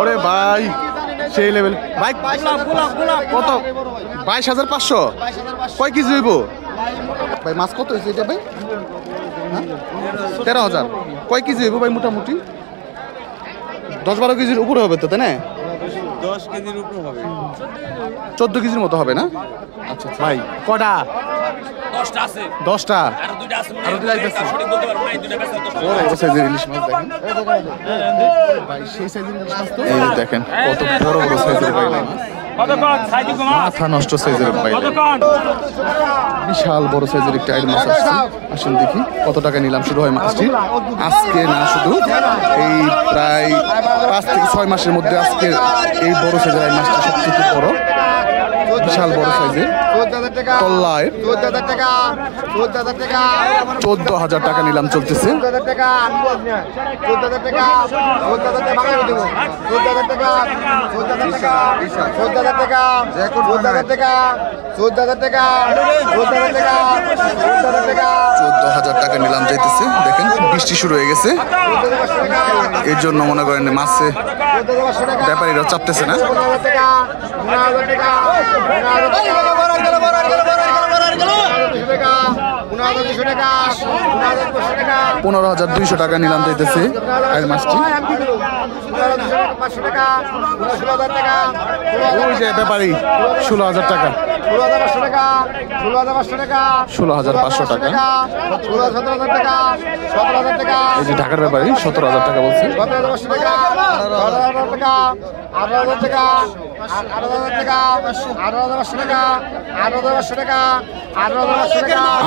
ওরে ভাই সেই লেভেল ভাই কত 22,500 কয় কেজি হইব ভাই মাছ কত হয়েছে এটা ভাই 13,000 কয় কেজি হইব ভাই মোটামুটি 10-12 কেজির উপরে হবে তো তাই না 10 কেজির উপরে হবে 14 কেজির মতো হবে না আচ্ছা ভাই কটা 10টা আছে 10টা আর দুইটা আছে আর দুইটা আছে সঠিক বলতে পারবো না এই দুইটা বেচা 10টা বড় সাইজের ইলিশ মাছ দেখেন ভাই সেই সাইজের ইলিশ মাছ তো এই দেখেন কত বড় বড় সাইজের বাইলা মাথা নষ্ট সাইজের বাইলা বিশাল বড় সাইজের একটা আইল মাছ আসছে আসুন দেখি কত টাকা নিলাম শুরু হয় মাছটি আজকে না শুধু এই প্রায় 5 থেকে 6 মাসের মধ্যে আজকে এই বড় সাইজের আইল মাছটা সবচেয়ে বড় বিশাল বড় সাইজের তল্লায় 14,000 টাকা নিলাম চলতেছে 14,000 টাকা নিলাম যাইতেছে দেখেন বৃষ্টি শুরু হয়ে গেছে এর জন্য মনে করেন মাছে ব্যাপারীরা চাপতেছে না 15,200 টাকা নিলাম যাইতেছে আইল মাছটি ওই যে ব্যাপারী 16,000 টাকা 16,500 টাকা এই যে ঢাকার ব্যাপারী 17,000 টাকা বলছে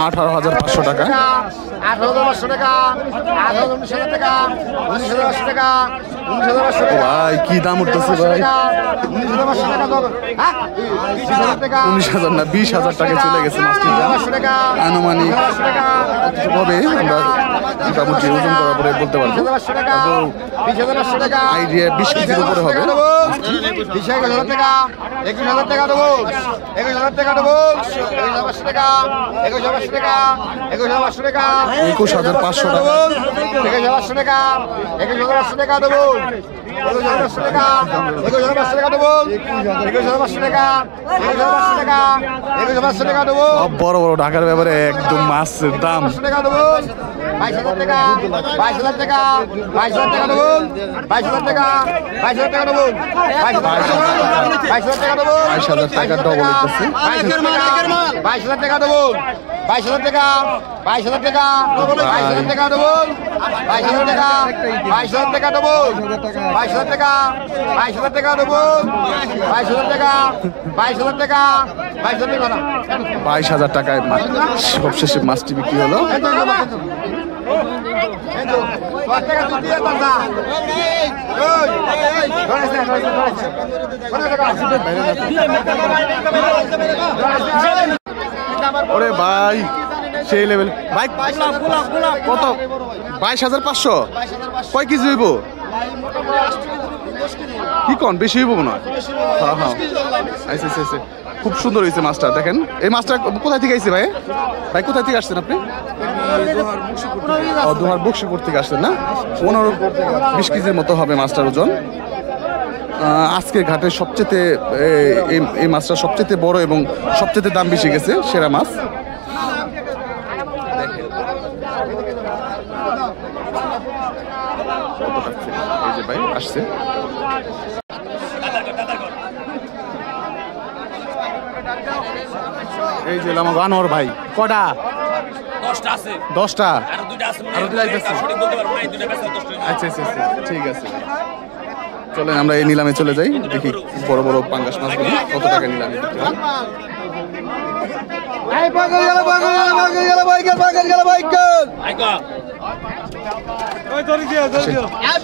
18,500 টাকা ভাই কি দাম উঠতেছে ভাই 19,000 না 20,000 টাকা চলে গেছে মাছটির দাম আনুমানিক হবে আমরা মোটামুটি ওজন করার পরে বলতে পারবো আইডিয়া 20 কেজির উপরে হবে 21,000 টাকা 21,000 টাকা দেবো 21,000 টাকা দেবো 21,500 টাকা 21,500 টাকা 21,500 টাকা 21,500 টাকা 21,500 টাকা 21,500 টাকা দেবো 21,500 টাকা 21,500 টাকা দেবো 21,500 টাকা 21,500 টাকা 21,500 টাকা দেবো সব বড় বড় ঢাকার ব্যাপারে একদম মাছের দাম 22,000 টাকা দেবো 22,000 টাকা 22,000 টাকা 22,000 টাকা দেবো 22,000 টাকা 22,000 টাকা দেবো 22,000 টাকা দেবো 22,000 টাকা ডবল হইতেছে 22,000 টাকা দেবো 22,000 টাকা 22,000 টাকা 22,000 টাকা দেবো 22,000 টাকা 22,000 টাকা দেবো 22,000 টাকা 22,000 টাকা দেবো 22,000 টাকা 22,000 টাকা 22,000 টাকা 22,000 টাকায় সবশেষে মাছটি বিক্রি হলো ওরে ভাই সেই লেভেল ভাই কত 22,500 কয় কেজি হইব কি কোন বেশি হইব না হ্যাঁ হ্যাঁ আইসে আইসে খুব সুন্দর হয়েছে মাছটা দেখেন এই মাছটা কোথায় থেকে আইছে ভাই ভাই কোথায় থেকে আসছেন আপনি দোহার বক্সিপুর থেকে আসছেন না 15-20 কেজির মতো হবে মাছটার ওজন আজকের ঘাটে সবচেয়ে এই মাছটা সবচেয়ে বড় এবং সবচেয়ে দাম বেশি গেছে সেরা মাছ এই যে ভাই আসছে এই যে আনোয়ার ভাই কটা 10টা আছে 10টা আর দুইটা আছে আর দুইটা আছে সঠিক বলতে পারবো না এই দুইটা বেচা 10টা আচ্ছা আচ্ছা ঠিক আছে চলেন আমরা এই নিলামে চলে যাই দেখি বড় বড় পাঙ্গাস মাছগুলো কত টাকা নিলামে বিক্রি হয়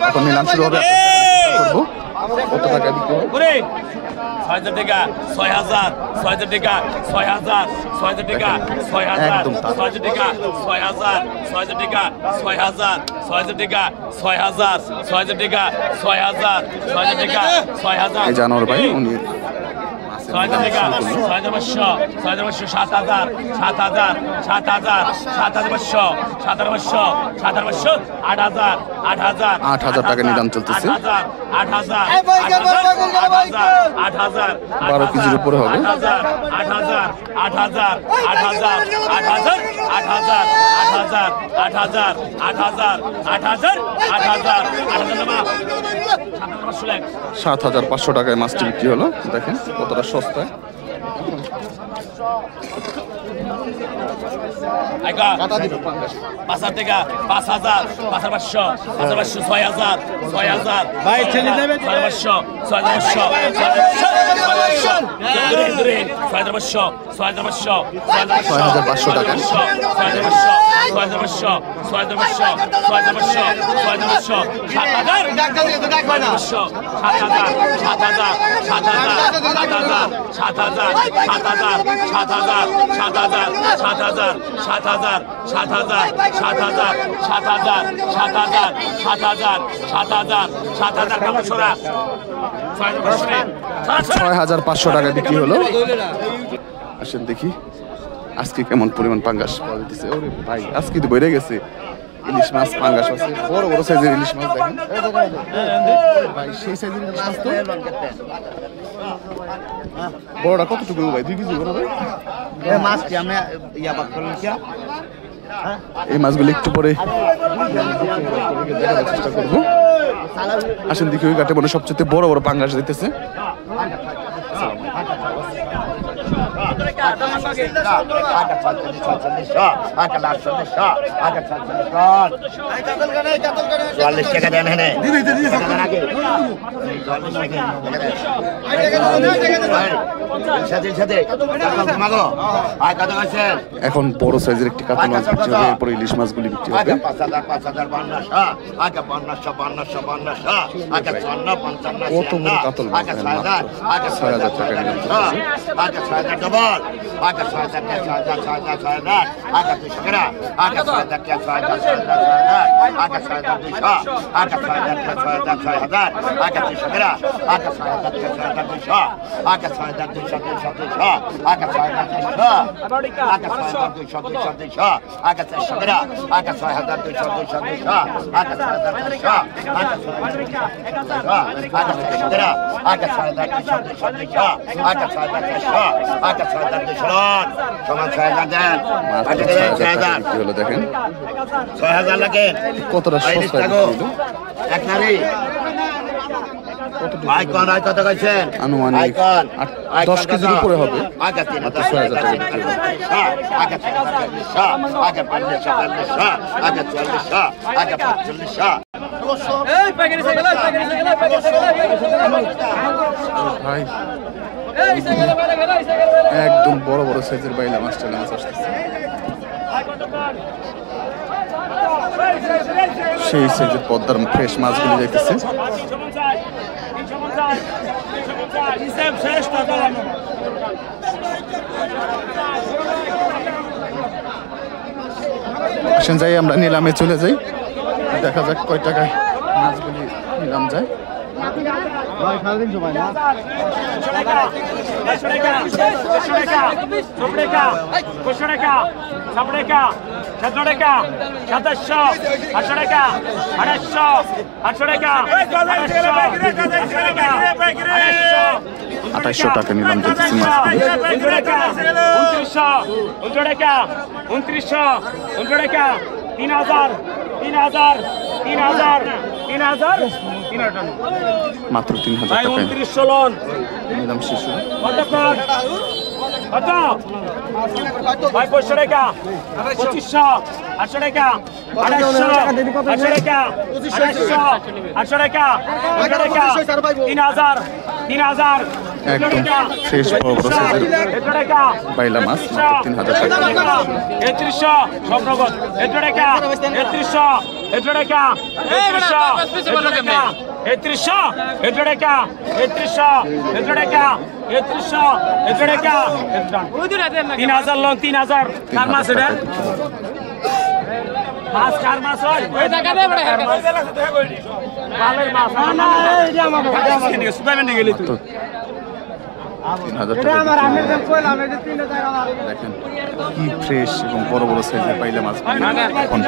এখন নিলাম শুরু হবে করবো কত টাকা বিক্রি হয় 6,000 টাকা 6,000 6,000 টাকা 6,000 6,000 টাকা 6,000 একদম 6,000 টাকা 6,000 6,000 টাকা 6,000 6,000 টাকা 6,000 6,000 টাকা 6,000 6,000 টাকা 6,000 এই জানোয়ার ভাই উনি পিসের 6,000 টাকা 6,500 6,500 7,000 7,000 7,000 7,500 7,500 7,500 8,000 8,000 8,000 টাকা নিলাম চলতেছে। 8,000 8,000 8,000 12 কেজির উপরে হবে। 8,000 8,000 8,000 8,000 8,000 8,000 8,000 8,000 8,000 8,000 8,000 7,500 টাকায় মাছটি বিক্রি হলো। দেখেন কতটা সস্তায়। পাঁচ হাজার টাকা 5,000 5,500 5,500 6,000 6,000 ভাই ছেলে দেবে 6,500 6,500 6,500 6,500 6,500 টাকা। 6,500 টাকা বিক্রি হলো। আসেন দেখি আজকে কেমন পরিমাণ পাঙ্গাস পাওয়া যাচ্ছে। ওরে ভাই আজকে তো বেড়ে গেছে। ইলিশ মাছ পাঙ্গাস আছে, বড় বড় সাইজের ইলিশ মাছ দেখেন ভাই, সেই সাইজের ইলিশ মাছ তো বড়টা কতটুকু ভাই? 2 কেজি বড় ভাই মাছটি আমরা ইয়াবাক করলাম কি এই মাছগুলো একটু পরে দেখার চেষ্টা করবো। আসেন দেখি ওই ঘাটে মনে সবচেয়ে বড় বড় পাঙ্গাস দিতেছে। এখন বড় সাইজের একটি কাতল মাছ বিক্রি হবে, এরপরে ইলিশ মাছগুলি বিক্রি হবে। 5,000 কত বড় কাতল মাছ দেখেন, মাত্র 6,000 টাকা নিলাম চলতেছে। দেখেন কতটা সস্তা আনুমানিক 10 কেজির উপরে হবে। 6,000 টাকা বিক্রি হবে। ভাই একদম বড় বড় সাইজের বাইলা মাছটা মাছ আসতেছে। সেই সাইজের পদ্মার ফ্রেশ মাছগুলি যাইতেছে। আসেন যাই আমরা নিলামে চলে যাই, দেখা যাক কয় টাকায় মাছগুলি নিলাম যায়। আঠাইশশো টাকা নিলাম যেতেছি মাছগুলি। 3,000 মাত্র 3,000 টাকা নিলাম শিশু। কত ভাই 500 টাকা 2500 800 টাকা 800 টাকা 800 টাকা 3,000 একদম শেষ বড় বড় সাইজের বাইলা মাছ মাত্র 3,000 টাকা। 3300 সব নগদ 3300 টাকা 3300 টাকা 3300 টাকা 3,000 লং 3,000 চার মাস এটা মাছ 4 মাস হয় ওই টাকা দে বড় ভালোই মাছ না এটা আমাকে সুদাইবেন গেলি তুই 3000 টাকা দেখেন কি ফ্রেশ এবং বড় বড় সাইজের পাইলা মাছ এখন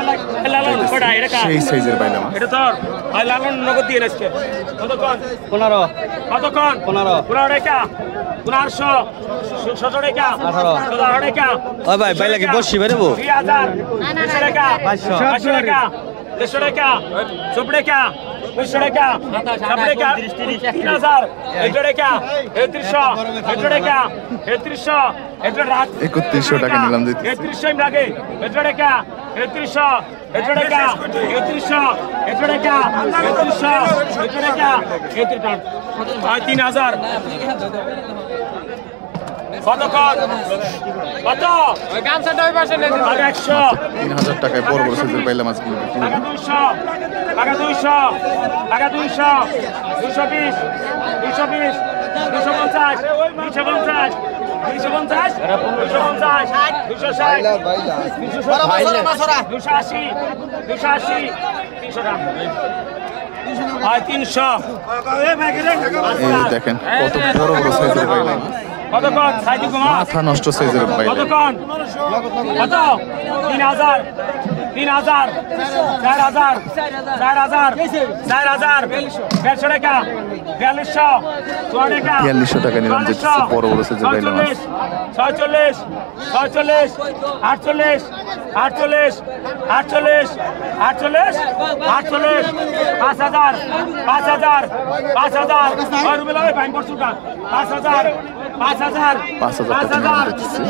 সেই সাইজের পাইলা মাছ এটা তোর ভাই লালন নগদ দিয়ে আজকে কতক্ষণ 15 কতক্ষণ 15 15 টাকা 1500 17 টাকা 18 টাকা ওই ভাই ভাই লাগি বসি বেরবো 3000 200 টাকা 500 টাকা 150 টাকা 40 টাকা 200 টাকা 60 টাকা 3000 100 টাকা 3300 100 টাকা 3300 100 রাত 3100 টাকা নিলাম দিতে 3300 লাগে 100 টাকা 3300 100 টাকা 3300 100 টাকা 3300 100 টাকা 3000 কত কত কত ওই গামছাটা ওই পাশে নেই 100 3000 টাকায় বড় বড় সাইজের পাইলা মাছগুলো বিক্রি হলো। টাকা 200 টাকা 200 220 220 250 250 250 260 280 280 300 টাকা 300 এই দেখেন কত বড় বড় সাইজের পাইলা মাছ কতক্ষণ সাইজ কুমার মাথা নষ্ট সাইজের পাইলা কতক্ষণ কত 3000 3000 4000 4000 4000 150 টাকা 4200 টাকা 4200 টাকা নিলাম যেটা বড় বড় সাইজের পাইলা মাছ 46 46 48 48 48 48 48 5000 5000 5000 আর রুবেলা ভাই ফাইন করছুটা 5000 5000 5000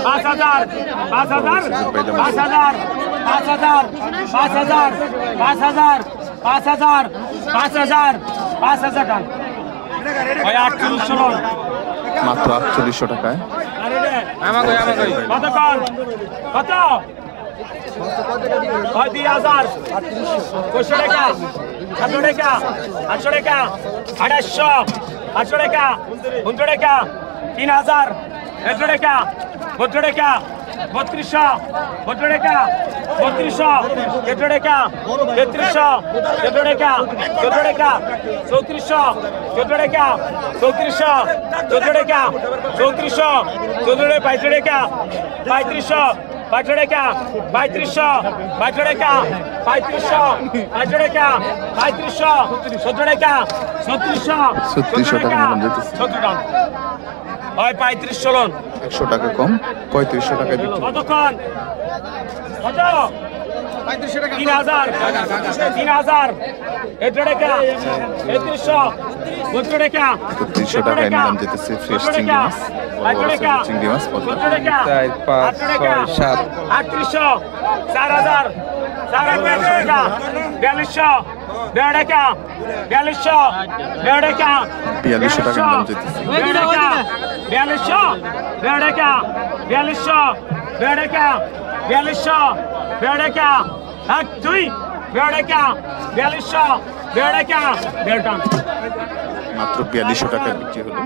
5000 5000 5000 5000 5000 5000 5000 5000 5000 টাকা ভাই 4800 মাত্র 4800 টাকায় কত কল কত 2000 500 টাকা 700 টাকা 800 টাকা 2800 800 টাকা 100 টাকা 3000 100 টাকা 72 টাকা 3200 72 টাকা 3200 100 টাকা 3300 100 টাকা 100 টাকা 3400 100 টাকা 3400 100 টাকা 3400 100 টাকা 3500 500 টাকা 3500 500 টাকা 500 টাকা 3500 17 টাকা 3600 টাকা নিলাম যেতেছে 70 টাকা হয় 3500 লোন 100 টাকা কম 3500 টাকায় বিক্রি কতক্ষণ কত 3000 3000 100 টাকা 3300 72 টাকা 300 টাকায় নিলাম যেতেছে ফ্রেশ চিংড়ি মাছ বড় বড় সাইজের চিংড়ি মাছ 70 টাকা 4 5 6 7 3800 4000 4000 টাকা 4200 100 টাকা 4200 100 টাকা 4200 টাকা নিলাম যেতেছে 100 টাকা 4200 100 টাকা 4200 100 টাকা 4200 100 টাকা 1 2 100 টাকা 4200 100 টাকা 100 টাকা মাত্র 4200 টাকায় বিক্রি হলো